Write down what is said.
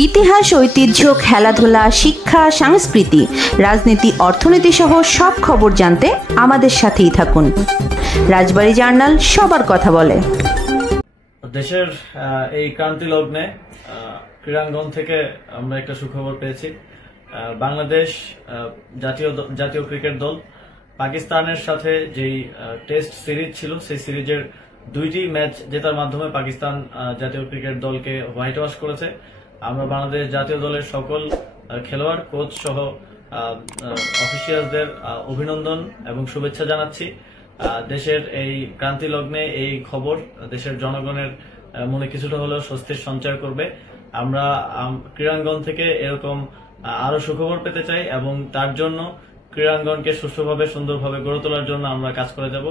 ইতিহাস, ঐতিহ্য, খেলাধুলা, শিক্ষা, সংস্কৃতি, রাজনীতি, অর্থনীতি সহ সব খবর জানতে আমাদের সাথেই থাকুন। রাজবাড়ী জার্নাল, সবার কথা বলে। দেশের এই ক্রান্তি লগ্নে ক্রীড়াঙ্গন থেকে আমরা একটা সুখবর পেয়েছি। বাংলাদেশ জাতীয় ক্রিকেট দল পাকিস্তানের সাথে যেই টেস্ট সিরিজ ছিল, সেই সিরিজের 2টি ম্যাচ জেতার মাধ্যমে পাকিস্তান জাতীয় ক্রিকেট দলকে হোয়াইট ওয়াশ করেছে। আমরা বাংলাদেশ জাতীয় দলের সকল খেলোয়াড়, কোচ সহ অফিসিয়ালদের অভিনন্দন এবং শুভেচ্ছা জানাচ্ছি। দেশের এই ক্রান্তি লগ্নে এই খবর দেশের জনগণের মনে কিছুটা হলেও স্বস্তির সঞ্চার করবে। আমরা ক্রীড়াঙ্গন থেকে এরকম আরো সুখবর পেতে চাই এবং তার জন্য ক্রীড়াঙ্গনকে সুষ্ঠুভাবে, সুন্দরভাবে গড়ে তোলার জন্য আমরা কাজ করে যাব।